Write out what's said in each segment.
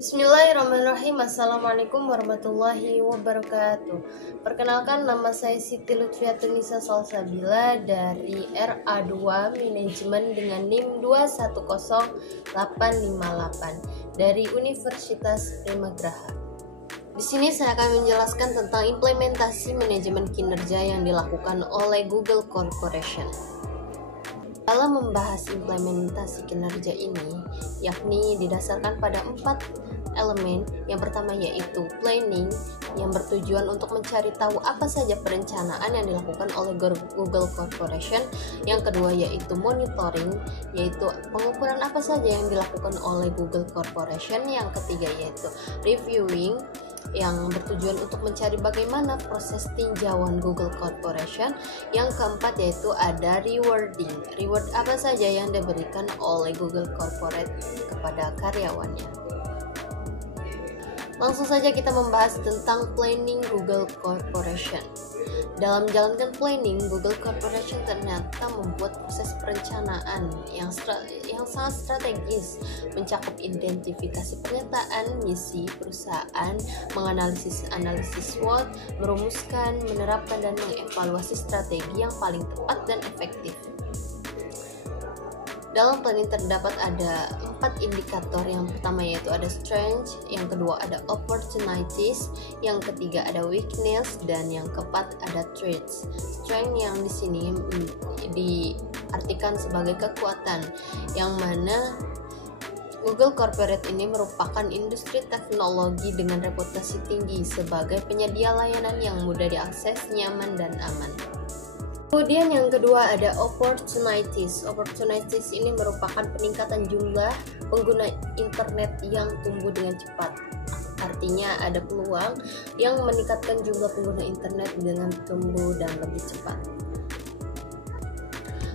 Bismillahirrahmanirrahim. Assalamualaikum warahmatullahi wabarakatuh. Perkenalkan, nama saya Siti Lutfiatunisa Salsabila dari RA2 Manajemen dengan NIM 210858 dari Universitas Primagraha. Di sini saya akan menjelaskan tentang implementasi manajemen kinerja yang dilakukan oleh Google Corporation. Dalam membahas implementasi kinerja ini, yakni didasarkan pada 4 elemen. Yang pertama yaitu planning, yang bertujuan untuk mencari tahu apa saja perencanaan yang dilakukan oleh Google Corporation. Yang kedua yaitu monitoring, yaitu pengukuran apa saja yang dilakukan oleh Google Corporation. Yang ketiga yaitu reviewing, yang bertujuan untuk mencari bagaimana proses tinjauan Google Corporation. Yang keempat yaitu ada rewarding, reward apa saja yang diberikan oleh Google Corporate kepada karyawannya. Langsung saja kita membahas tentang planning Google Corporation. Dalam menjalankan planning, Google Corporation ternyata membuat proses perencanaan yang sangat strategis, mencakup identifikasi pernyataan, misi perusahaan, menganalisis SWOT, merumuskan, menerapkan, dan mengevaluasi strategi yang paling tepat dan efektif. Dalam planning terdapat ada 4 indikator. Yang pertama yaitu ada strength, yang kedua ada opportunities, yang ketiga ada weakness, dan yang keempat ada threats. Strength yang di sini diartikan sebagai kekuatan, yang mana Google Corporate ini merupakan industri teknologi dengan reputasi tinggi sebagai penyedia layanan yang mudah diakses, nyaman, dan aman. Kemudian yang kedua ada opportunities. Opportunities ini merupakan peningkatan jumlah pengguna internet yang tumbuh dengan cepat. Artinya ada peluang yang meningkatkan jumlah pengguna internet dengan tumbuh dan lebih cepat.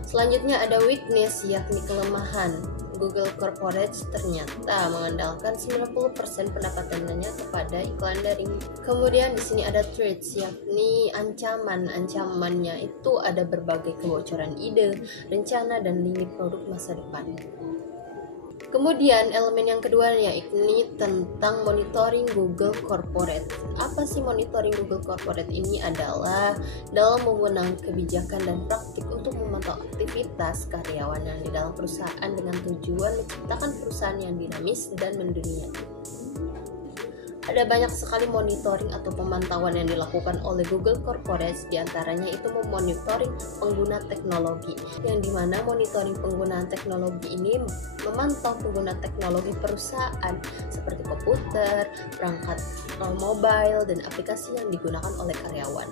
Selanjutnya ada weakness, yakni kelemahan. Google Corporate ternyata mengandalkan 90% pendapatannya kepada iklan daring. Kemudian di sini ada threats, yakni ancaman. Ancamannya itu ada berbagai kebocoran ide, rencana, dan limit produk masa depan. Kemudian elemen yang kedua yakni tentang monitoring Google Corporate. Apa sih monitoring Google Corporate ini? Adalah dalam menggunakan kebijakan dan praktik untuk memantau aktivitas karyawan yang di dalam perusahaan dengan tujuan menciptakan perusahaan yang dinamis dan mendunia. Ada banyak sekali monitoring atau pemantauan yang dilakukan oleh Google Corporate, diantaranya itu memonitoring pengguna teknologi, yang dimana monitoring penggunaan teknologi ini memantau pengguna teknologi perusahaan seperti komputer, perangkat mobile, dan aplikasi yang digunakan oleh karyawan.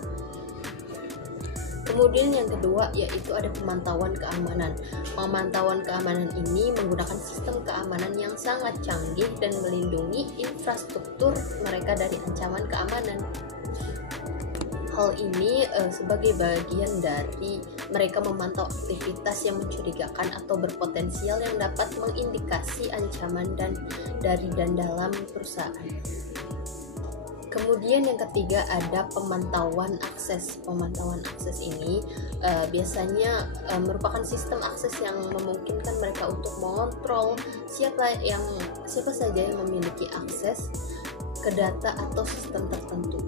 Kemudian yang kedua yaitu ada pemantauan keamanan. Pemantauan keamanan ini menggunakan sistem keamanan yang sangat canggih dan melindungi infrastruktur mereka dari ancaman keamanan. Hal ini sebagai bagian dari mereka memantau aktivitas yang mencurigakan atau berpotensial yang dapat mengindikasi ancaman dari dan dalam perusahaan. Kemudian yang ketiga ada pemantauan akses. Pemantauan akses ini biasanya merupakan sistem akses yang memungkinkan mereka untuk mengontrol siapa saja yang memiliki akses ke data atau sistem tertentu.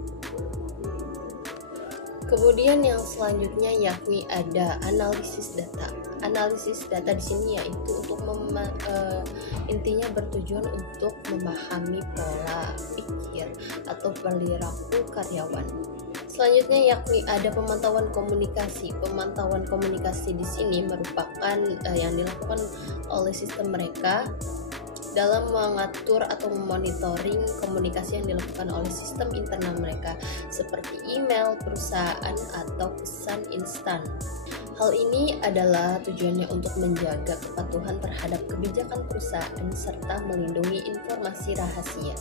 Kemudian yang selanjutnya yakni ada analisis data. Analisis data di sini yaitu untuk intinya bertujuan untuk memahami pola pikir atau perilaku karyawan. Selanjutnya yakni ada pemantauan komunikasi. Pemantauan komunikasi di sini merupakan yang dilakukan oleh sistem mereka dalam mengatur atau memonitoring komunikasi yang dilakukan oleh sistem internal mereka seperti email, perusahaan, atau pesan instan. Hal ini adalah tujuannya untuk menjaga kepatuhan terhadap kebijakan perusahaan serta melindungi informasi rahasia.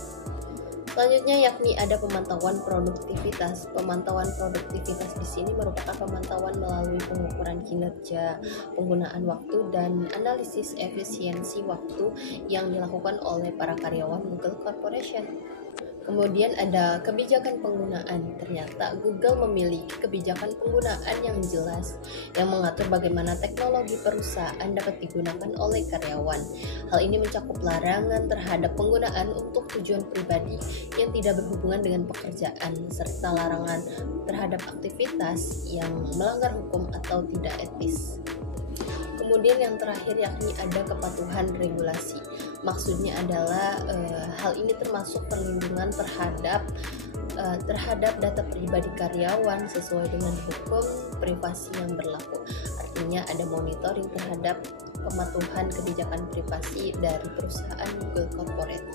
Selanjutnya yakni ada pemantauan produktivitas. Pemantauan produktivitas di sini merupakan pemantauan melalui pengukuran kinerja, penggunaan waktu, dan analisis efisiensi waktu yang dilakukan oleh para karyawan Google Corporation. Kemudian ada kebijakan penggunaan. Ternyata Google memiliki kebijakan penggunaan yang jelas yang mengatur bagaimana teknologi perusahaan dapat digunakan oleh karyawan. Hal ini mencakup larangan terhadap penggunaan untuk tujuan pribadi yang tidak berhubungan dengan pekerjaan, serta larangan terhadap aktivitas yang melanggar hukum atau tidak etis. Kemudian yang terakhir yakni ada kepatuhan regulasi. Maksudnya adalah hal ini termasuk perlindungan terhadap data pribadi karyawan sesuai dengan hukum privasi yang berlaku. Artinya ada monitoring terhadap kepatuhan kebijakan privasi dari perusahaan Google Corporate.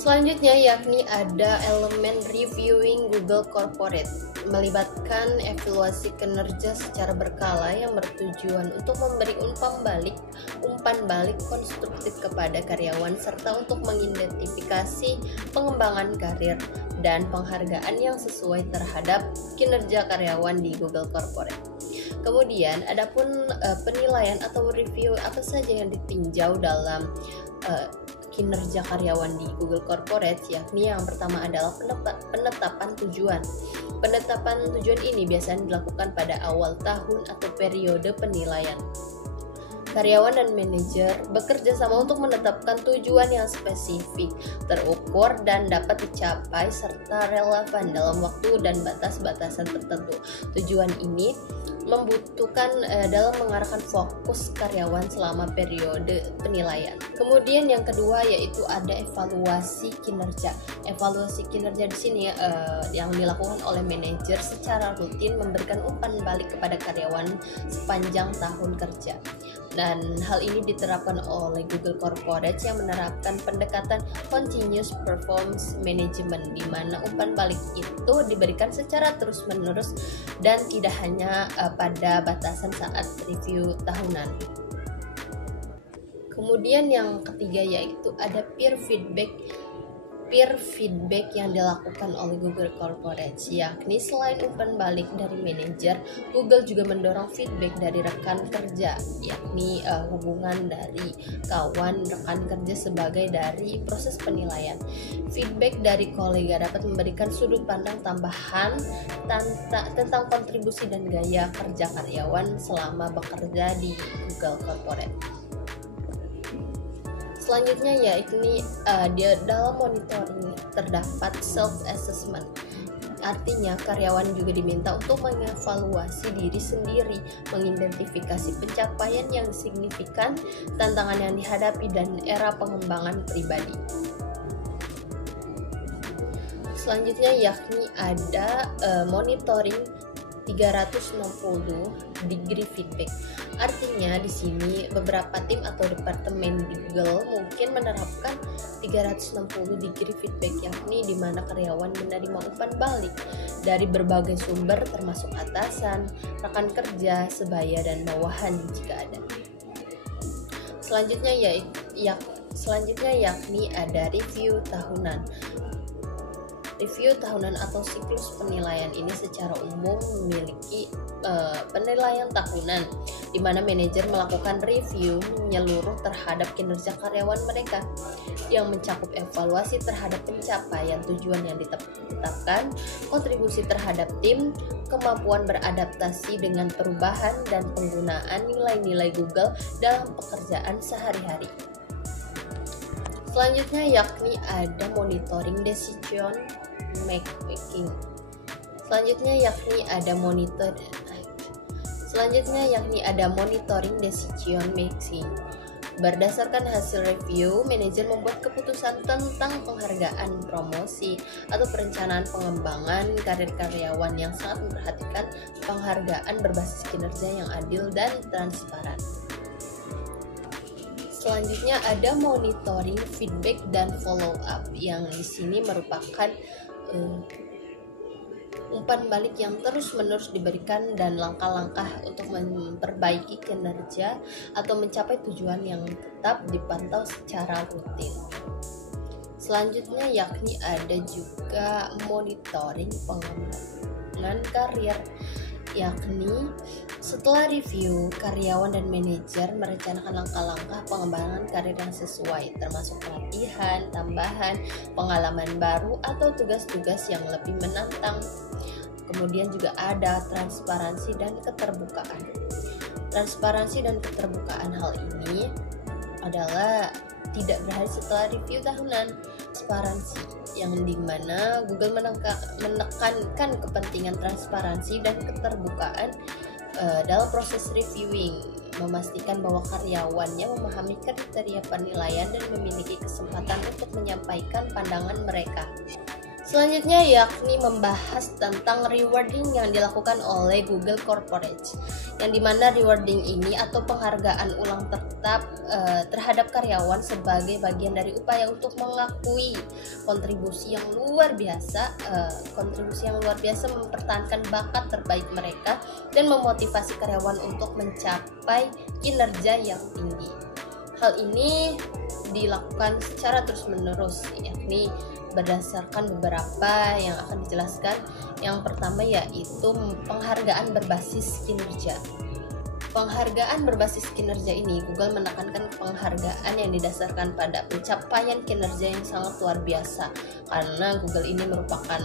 Selanjutnya yakni ada elemen reviewing Google Corporate, melibatkan evaluasi kinerja secara berkala yang bertujuan untuk memberi umpan balik konstruktif kepada karyawan serta untuk mengidentifikasi pengembangan karir dan penghargaan yang sesuai terhadap kinerja karyawan di Google Corporate. Kemudian adapun penilaian atau review apa saja yang ditinjau dalam kinerja karyawan di Google Corporate, yakni yang pertama adalah penetapan tujuan. Penetapan tujuan ini biasanya dilakukan pada awal tahun atau periode penilaian. Karyawan dan manajer bekerja sama untuk menetapkan tujuan yang spesifik, terukur, dan dapat dicapai serta relevan dalam waktu dan batas-batasan tertentu. Tujuan ini membutuhkan dalam mengarahkan fokus karyawan selama periode penilaian. Kemudian yang kedua yaitu ada evaluasi kinerja. Evaluasi kinerja di sini yang dilakukan oleh manajer secara rutin memberikan umpan balik kepada karyawan sepanjang tahun kerja. Dan hal ini diterapkan oleh Google Corporate yang menerapkan pendekatan continuous performance management, di mana umpan balik itu diberikan secara terus-menerus dan tidak hanya pada batasan saat review tahunan. Kemudian yang ketiga yaitu ada peer feedback yang dilakukan oleh Google Corporate, yakni selain umpan balik dari manajer, Google juga mendorong feedback dari rekan kerja, yakni hubungan dari kawan rekan kerja sebagai dari proses penilaian. Feedback dari kolega dapat memberikan sudut pandang tambahan tentang kontribusi dan gaya kerja karyawan selama bekerja di Google Corporate. Selanjutnya yakni dalam monitoring terdapat self-assessment. Artinya karyawan juga diminta untuk mengevaluasi diri sendiri, mengidentifikasi pencapaian yang signifikan, tantangan yang dihadapi, dan era pengembangan pribadi. Selanjutnya yakni ada monitoring 360 degree feedback. Artinya di sini beberapa tim atau departemen di Google mungkin menerapkan 360 degree feedback, yakni di mana karyawan menerima umpan balik dari berbagai sumber termasuk atasan, rekan kerja, sebaya, dan bawahan jika ada. Selanjutnya yakni ada review tahunan. Review tahunan atau siklus penilaian ini secara umum memiliki penilaian tahunan, di mana manajer melakukan review menyeluruh terhadap kinerja karyawan mereka yang mencakup evaluasi terhadap pencapaian tujuan yang ditetapkan, kontribusi terhadap tim, kemampuan beradaptasi dengan perubahan, dan penggunaan nilai-nilai Google dalam pekerjaan sehari-hari. Selanjutnya yakni ada monitoring decision making. Selanjutnya yakni ada monitoring decision making. Berdasarkan hasil review, manajer membuat keputusan tentang penghargaan, promosi, atau perencanaan pengembangan karir karyawan yang sangat memperhatikan penghargaan berbasis kinerja yang adil dan transparan. Selanjutnya ada monitoring, feedback, dan follow up, yang di sini merupakan umpan balik yang terus-menerus diberikan dan langkah-langkah untuk memperbaiki kinerja atau mencapai tujuan yang tetap dipantau secara rutin. Selanjutnya yakni ada juga monitoring pengembangan karir. yakni setelah review, karyawan dan manajer merencanakan langkah-langkah pengembangan karir yang sesuai, termasuk pelatihan, tambahan, pengalaman baru, atau tugas-tugas yang lebih menantang. Kemudian juga ada transparansi dan keterbukaan. Transparansi dan keterbukaan hal ini adalah tidak berakhir setelah review tahunan. Transparansi yang dimana Google menekankan kepentingan transparansi dan keterbukaan dalam proses reviewing, memastikan bahwa karyawannya memahami kriteria penilaian dan memiliki kesempatan untuk menyampaikan pandangan mereka. Selanjutnya yakni membahas tentang rewarding yang dilakukan oleh Google Corporate, yang dimana rewarding ini atau penghargaan ulang tetap terhadap karyawan sebagai bagian dari upaya untuk mengakui kontribusi yang luar biasa mempertahankan bakat terbaik mereka dan memotivasi karyawan untuk mencapai kinerja yang tinggi. Hal ini dilakukan secara terus-menerus, yakni berdasarkan beberapa yang akan dijelaskan. Yang pertama yaitu penghargaan berbasis kinerja. Penghargaan berbasis kinerja ini, Google menekankan penghargaan yang didasarkan pada pencapaian kinerja yang sangat luar biasa, karena Google ini merupakan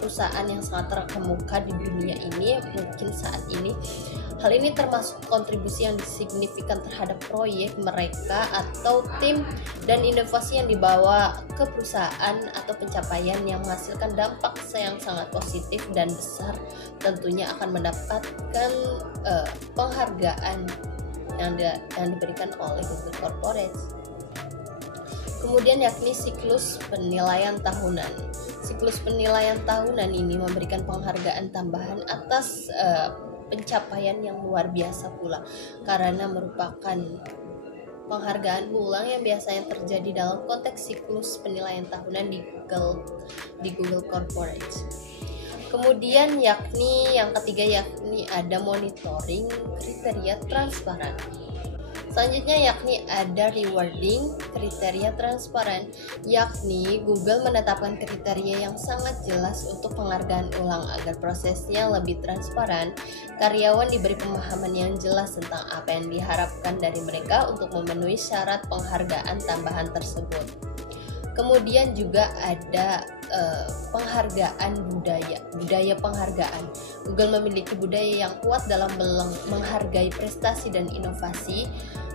perusahaan yang sangat terkemuka di dunia ini mungkin saat ini. Hal ini termasuk kontribusi yang signifikan terhadap proyek mereka atau tim dan inovasi yang dibawa ke perusahaan atau pencapaian yang menghasilkan dampak yang sangat positif dan besar, tentunya akan mendapatkan penghargaan yang diberikan oleh Google Corporate. Kemudian yakni siklus penilaian tahunan. Siklus penilaian tahunan ini memberikan penghargaan tambahan atas pencapaian yang luar biasa pula, karena merupakan penghargaan ulang yang biasanya terjadi dalam konteks siklus penilaian tahunan di Google Corporate. Kemudian yakni yang ketiga yakni ada monitoring kriteria transparan. Selanjutnya yakni ada rewarding kriteria transparan, yakni Google menetapkan kriteria yang sangat jelas untuk penghargaan ulang agar prosesnya lebih transparan. Karyawan diberi pemahaman yang jelas tentang apa yang diharapkan dari mereka untuk memenuhi syarat penghargaan tambahan tersebut. Kemudian juga ada penghargaan budaya penghargaan. Google memiliki budaya yang kuat dalam menghargai prestasi dan inovasi.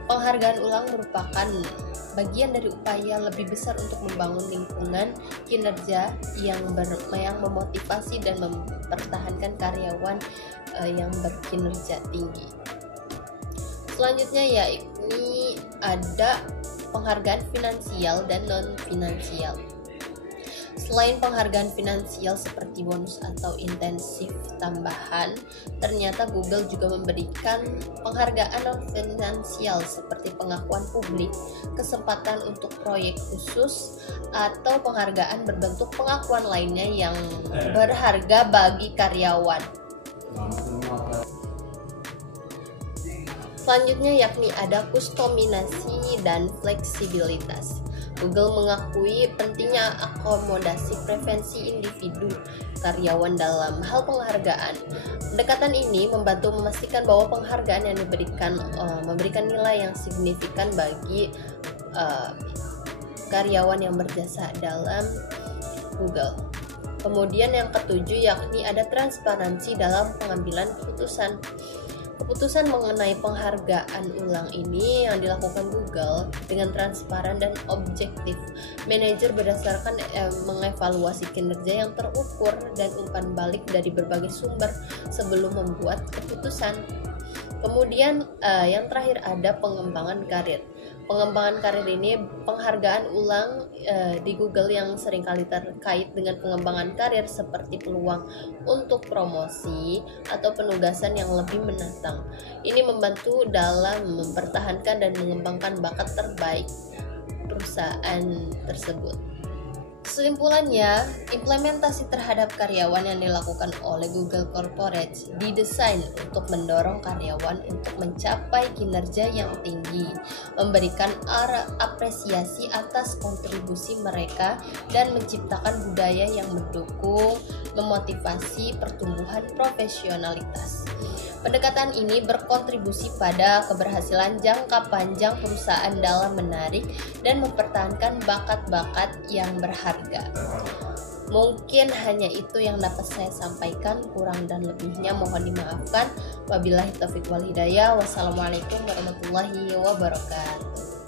Penghargaan ulang merupakan bagian dari upaya lebih besar untuk membangun lingkungan kinerja yang memotivasi dan mempertahankan karyawan yang berkinerja tinggi. Selanjutnya yakni ada penghargaan finansial dan non-finansial. Selain penghargaan finansial seperti bonus atau intensif tambahan, ternyata Google juga memberikan penghargaan non-finansial seperti pengakuan publik, kesempatan untuk proyek khusus, atau penghargaan berbentuk pengakuan lainnya yang berharga bagi karyawan. Selanjutnya yakni ada kustomisasi dan fleksibilitas. Google mengakui pentingnya akomodasi preferensi individu karyawan dalam hal penghargaan. Pendekatan ini membantu memastikan bahwa penghargaan yang diberikan memberikan nilai yang signifikan bagi karyawan yang berjasa dalam Google. Kemudian yang ketujuh yakni ada transparansi dalam pengambilan keputusan. Keputusan mengenai penghargaan ulang ini yang dilakukan Google dengan transparan dan objektif. Manajer berdasarkan mengevaluasi kinerja yang terukur dan umpan balik dari berbagai sumber sebelum membuat keputusan. Kemudian yang terakhir ada pengembangan karir. Pengembangan karir ini penghargaan ulang di Google yang seringkali terkait dengan pengembangan karir seperti peluang untuk promosi atau penugasan yang lebih menantang. Ini membantu dalam mempertahankan dan mengembangkan bakat terbaik perusahaan tersebut. Kesimpulannya, implementasi terhadap karyawan yang dilakukan oleh Google Corporate didesain untuk mendorong karyawan untuk mencapai kinerja yang tinggi, memberikan apresiasi atas kontribusi mereka, dan menciptakan budaya yang mendukung, memotivasi pertumbuhan profesionalitas. Pendekatan ini berkontribusi pada keberhasilan jangka panjang perusahaan dalam menarik dan mempertahankan bakat-bakat yang berharga. Mungkin hanya itu yang dapat saya sampaikan, kurang dan lebihnya mohon dimaafkan. Wabillahi taufiq wal hidayah. Wassalamualaikum warahmatullahi wabarakatuh.